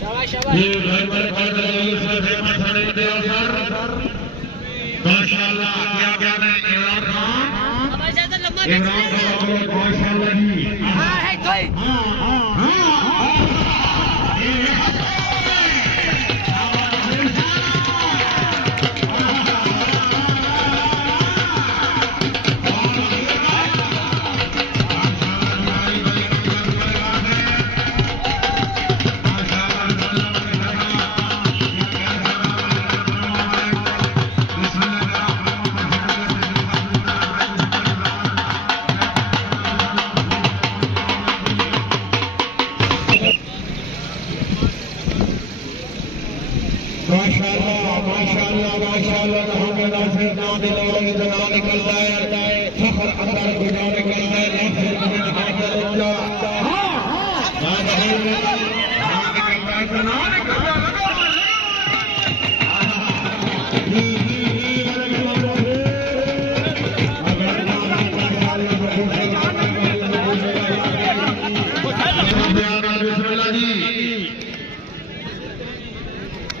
ये घर पर माशाअल्लाह क्या ज्ञान है इमरान खान माशाअल्लाह जी निकलता है फखर अंदर गुजार निकलता है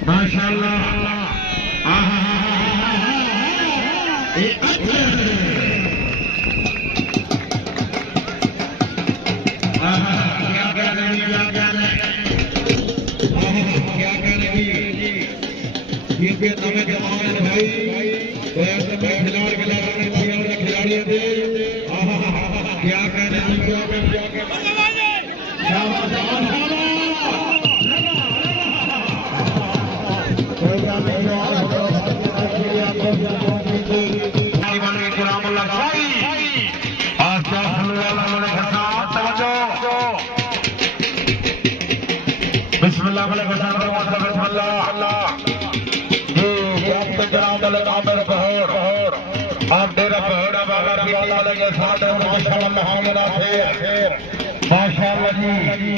माशाअल्लाह भाई खिलाड़ी क्या कहने बिस्मिल्लाह आप डेरा पहड़ा बाबा की अल्लाह लगे साथ माशाअल्लाह जी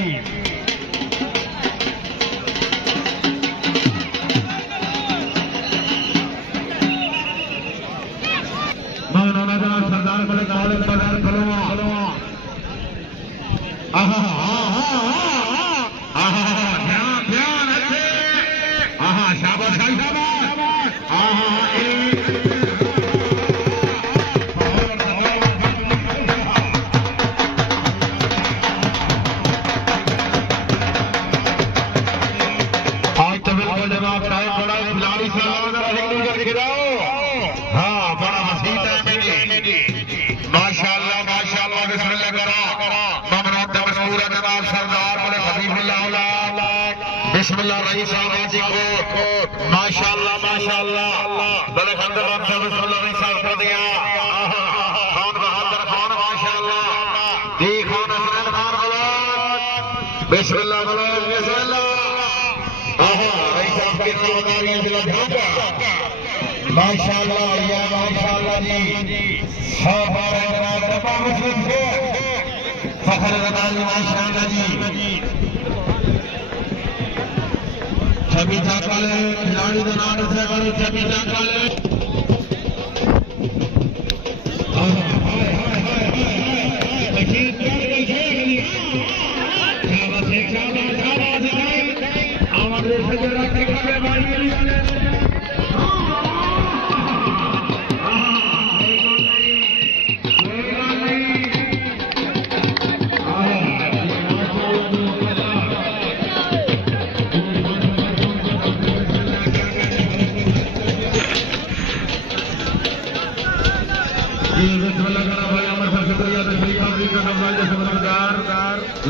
मौलाना जनाब सरदार मलिक आलम बाजार खलवा ध्यान अच्छे शाबाश बिस्मिल्लाह रईस साहब जी को माशाअल्लाह माशाअल्लाह बड़े खंडर बिस्मिल्लाह रईस साहब को दिया खान बहादुर खान माशाअल्लाह दी खान हसन खान बोलो बिस्मिल्लाह रईस साहब की जिम्मेदारी माशाअल्लाह या माशाअल्लाह जी फखर माशाअल्लाह जी छवि चाकाले खिलाड़ी का नाम से करो छवि चाकाले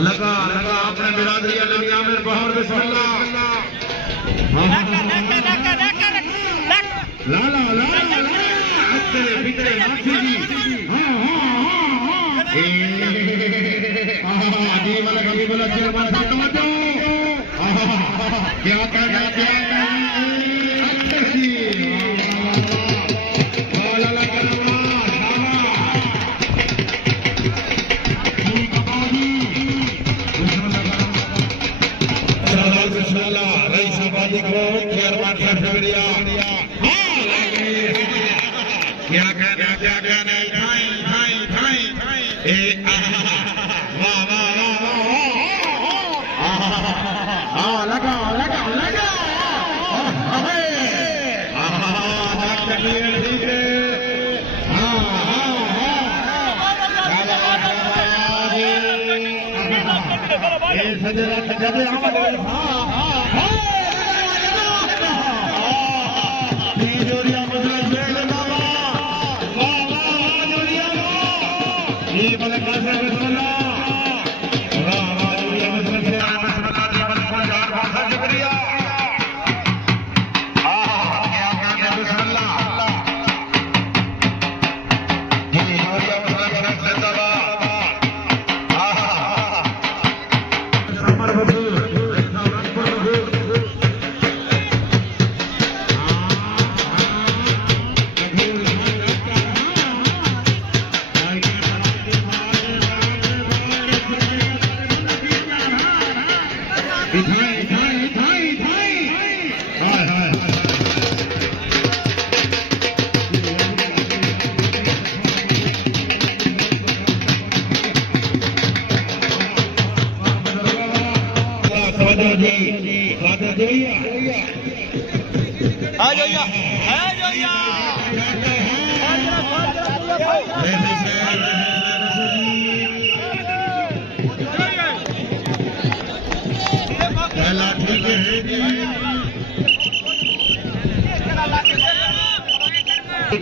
लगा लगा अपने बिरादरी आमिर बहर बिस्मिल्लाह लाला लाला अच्छे भीतरे माछी जी जी वाला कभी बोला चलवा समझो क्या कहना क्या क्या कहना भाई भाई भाई वाह वाह वाह वाह लगा सजरा जबे आमद हां हां जोड़िया मुझे जेल बाबा वाह वाह जोड़िया ये बल कासे बिस्मिल्लाह वाह वाह जोड़िया बिस्मिल्लाह बिस्मिल्लाह दी बल को जार बहुत शुक्रिया क्या बिस्मिल्लाह ये जोड़िया मुझे जिंदाबाद अमर बबू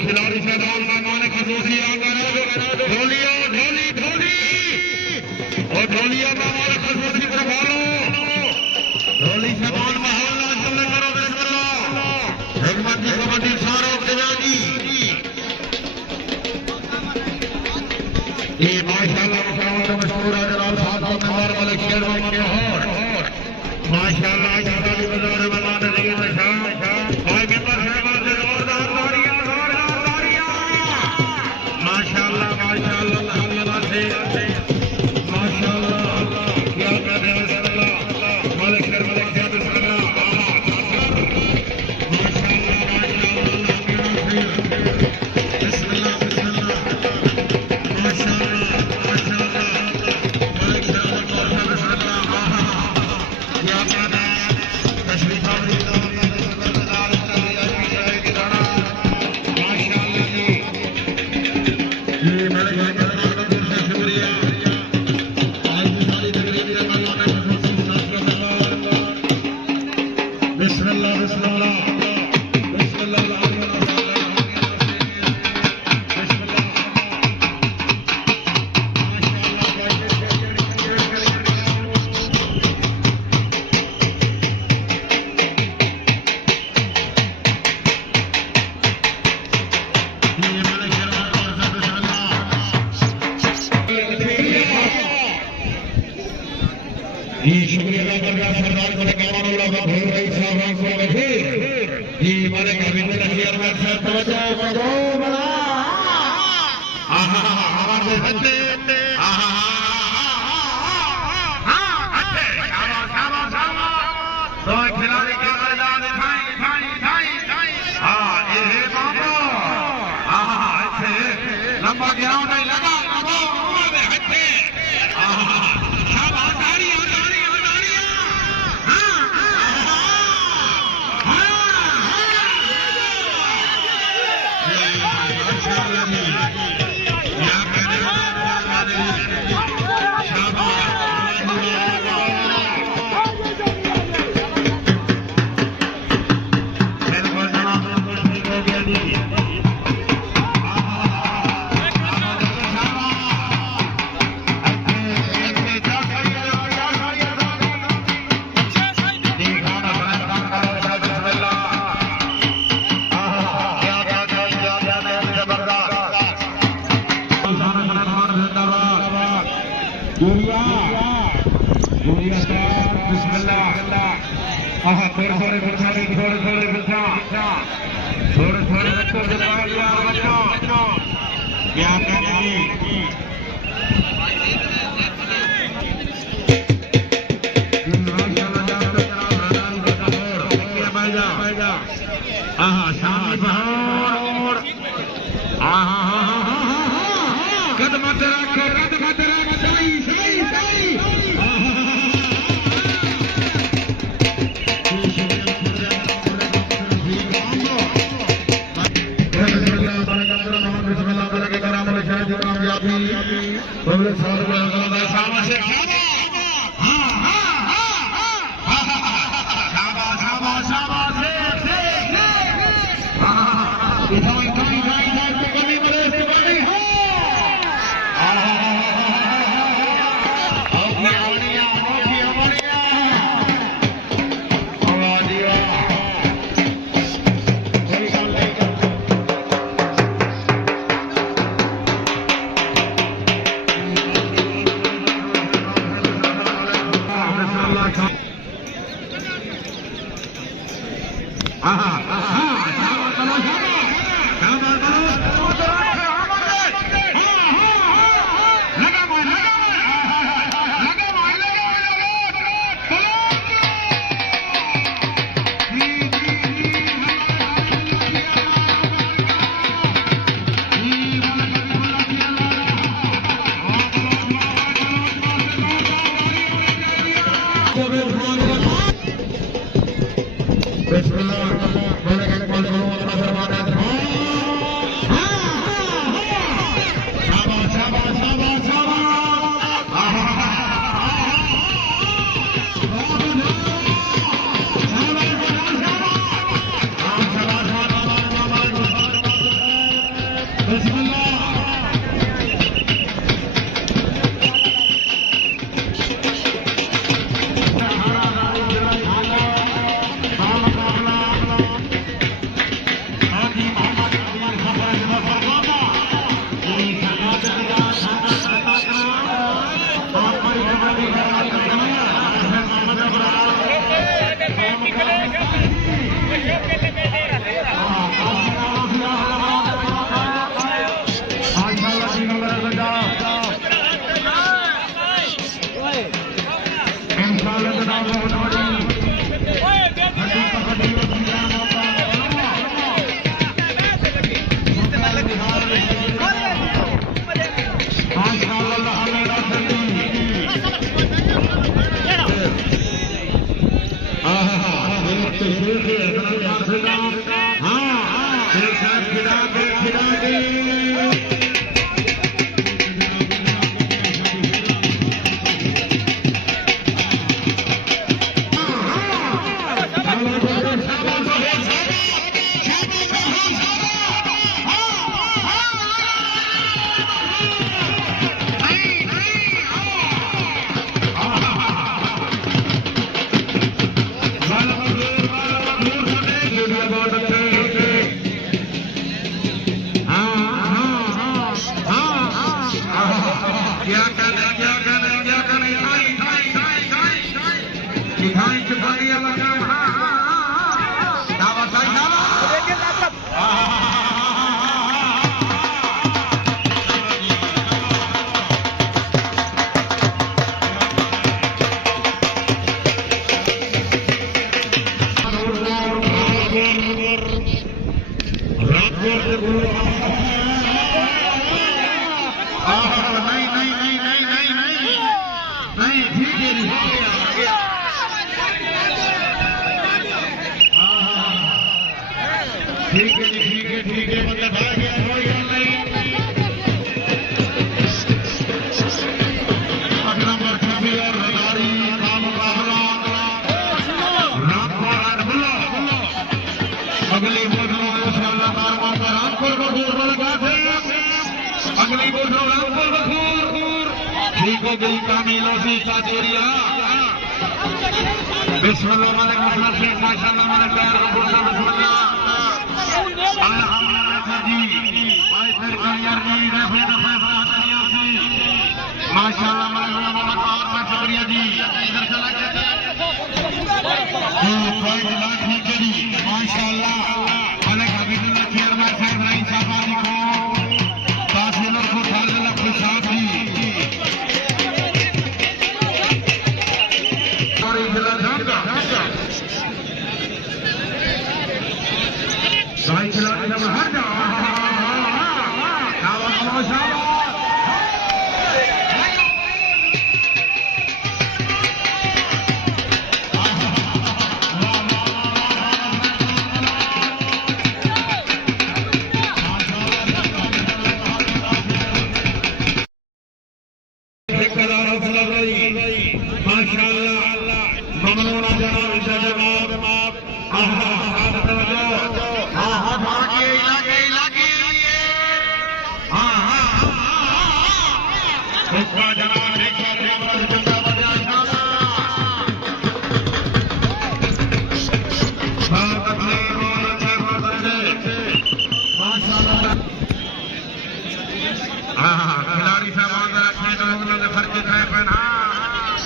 खिलाड़ी से ढोलिया ढोली ढोली और ढोलिया मामले खसूसी प्रभालो ढोली से बाल महल चले करो बिस्मिल्लाह हिकमत की कबड्डी सारो खिलाड़ी ये माशाल्लाह मुसलमान मशहूर है जनाब साहब को मेहमान मलिक शेरवान के और माशाल्लाह ज्यादा भी बाजार में मान लगे मशहूर भाई मेंबर साहब से जोरदार तालियां माशाल्लाह माशाल्लाह अल्लाह से माशाल्लाह क्या कर रहे हैं बिस्मिल्लाह मलिक शेरवान के बिस्मिल्लाह माशाल्लाह जी शुक्रिया अदा कर रहा सरदार को लगावन वाला भूल रही साहब को गफूर जी माने हबीब रही अरमान साहब तवज्जो करो बड़ा आहा हमारे हत्ते आहा हत्ते शाबाश तो खिलाड़ी के मैदान थाई हां ये बाबा आहा हत्ते लंबा गिराव नहीं लगा हमारे हत्ते आहा थोड़े बच्चों से बच्चों क्या कदम रखो सही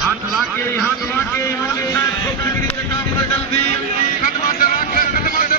हाथ लाके हाथ लाके जल्दी कदम चला के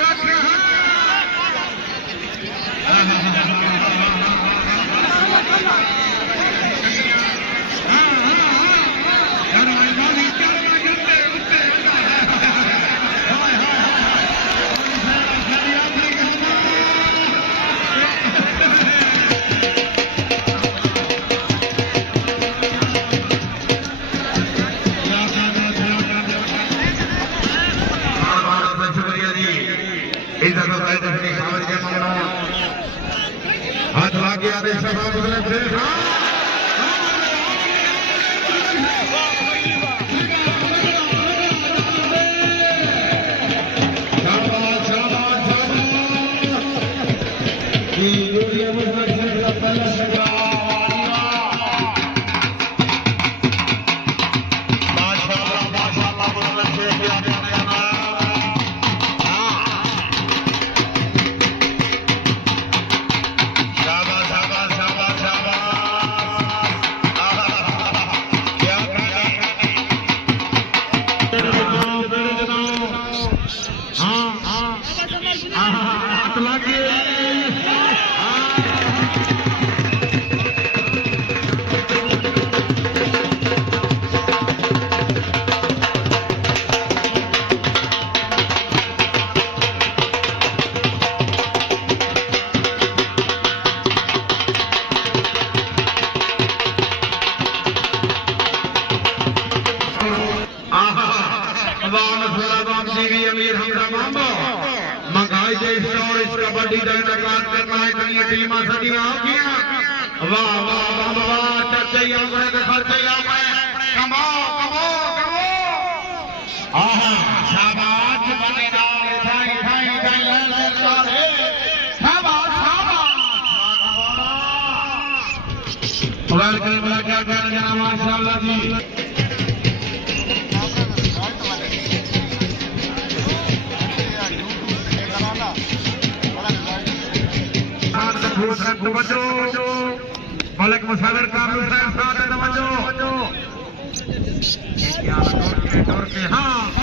महंगाई के स्टोर इस कबड्डी नकार करना है कहीं टीम सदियां हो गया वाह वाह वाह वाह चर्चे खर्चे कमाओ कमाओ कमाओ आहा शाबाश बने ठाई ठाई ठाई शाबाश शाबाश क्या कहना माशाअल्लाह जी मलिक मुसाविर काबिल साहब साथ है तवज्जो दौड़ के हाँ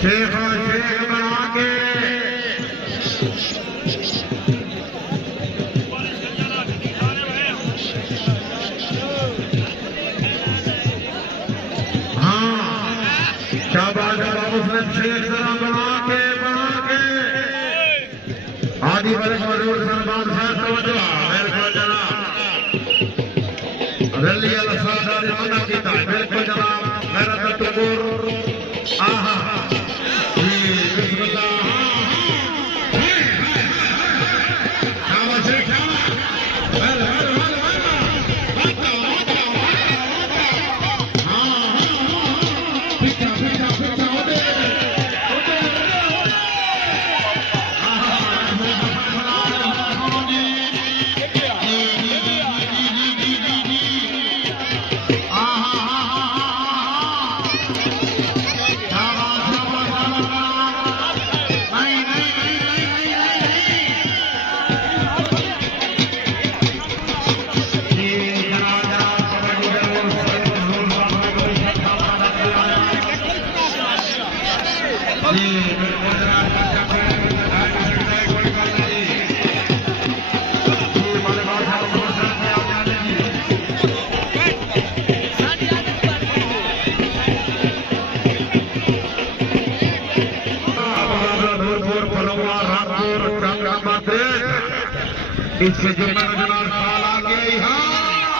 शेख बना के हाँ शाबाश मुस्लिम शेख बना के आदि वर्ग मजदूर सलमान साहब तवज्जो बिल्कुल जनाब रली अल सादा ने मना किया बिल्कुल जनाब गैरत तुकुर आहा इससे जो जनाब साल आ गया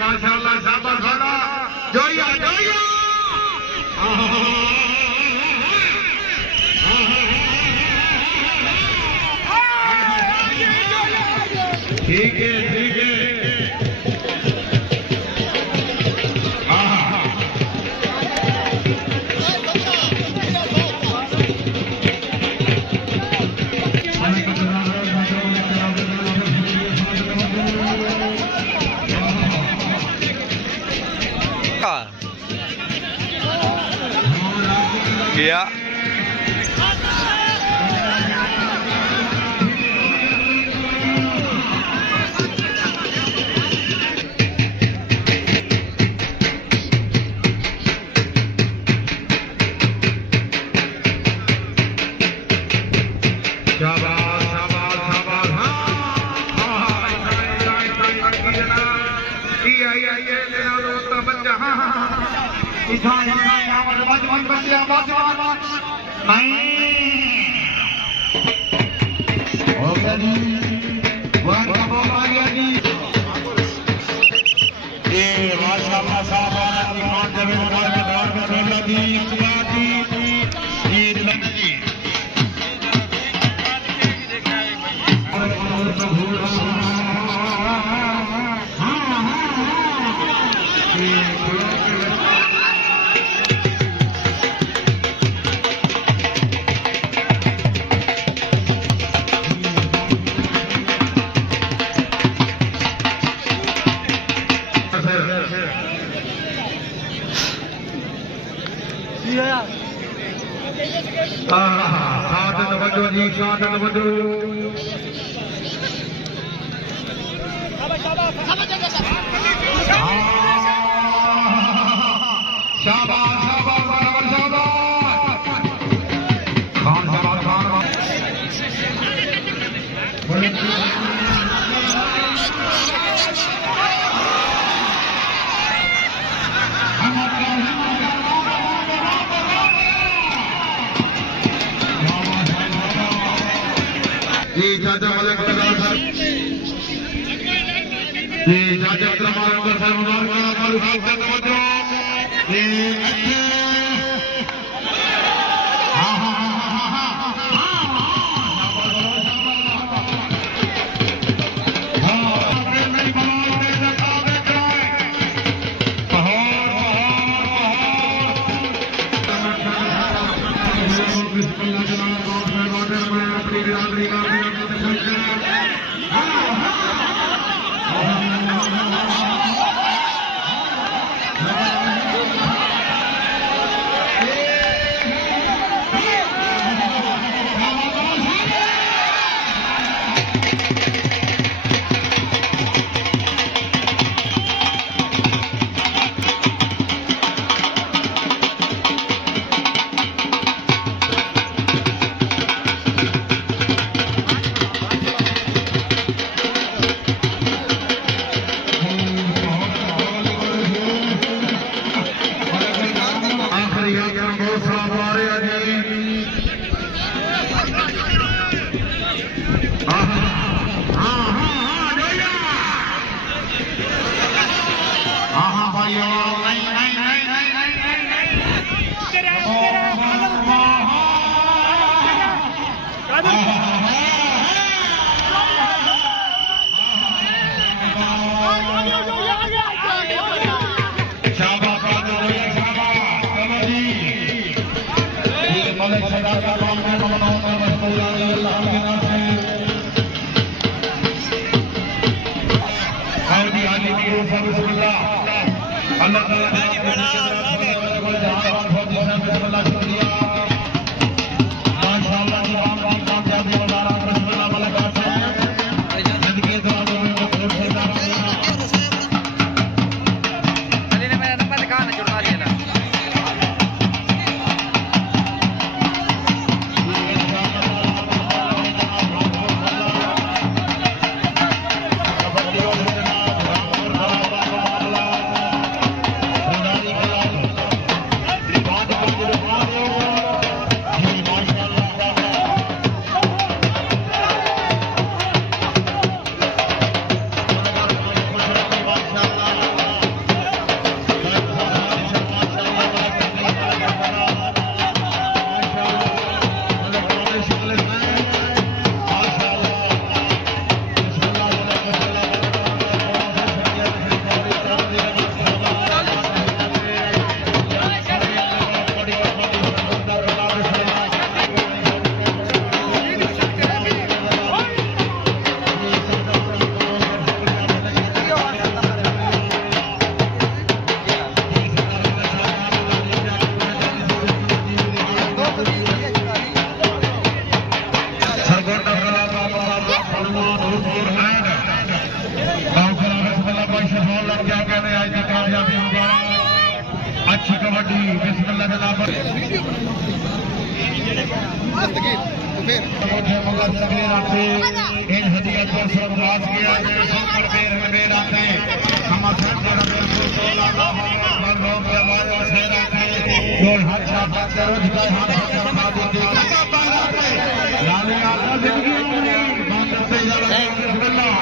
माशाअल्लाह शाबाश वाला जोया जोया ठीक है ठीक है किया माशाल्लाह सवेर आते इन हदिया को सरफराज किया सुपर बेर आते हम सब लोग जवान से रहते जो हर शाबाश रोज का हाथ समा देते लाली आला जिंदगी मानते जाला बिस्मिल्लाह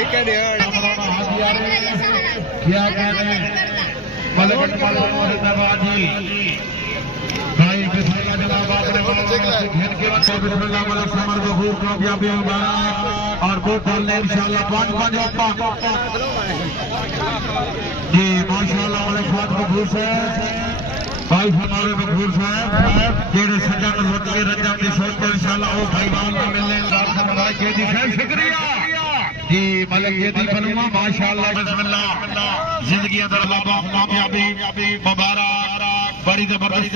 एक है क्या कहते हैं मलक मुर्दाबादी भाई बिस्मिल्लाह जनाब आपने घेर के बिस्मिल्लाह मलक समर गफूर कामयाबी मुबारक और वोट डालने इंशाल्लाह 5 जी माशाल्लाह मलक गफूर साहब भाई हमारे गफूर साहब जेड़े सजा वक्त के रजब की सोच को इंशाल्लाह वो भाईवान को मिलने के जी शुक्रिया जी मलक ये दिल बनूंगा माशाल्लाह बिस्मिल्लाह जिंदगी अंदर अल्लाह कामयाबी मुबारक बड़ी जबरदस्त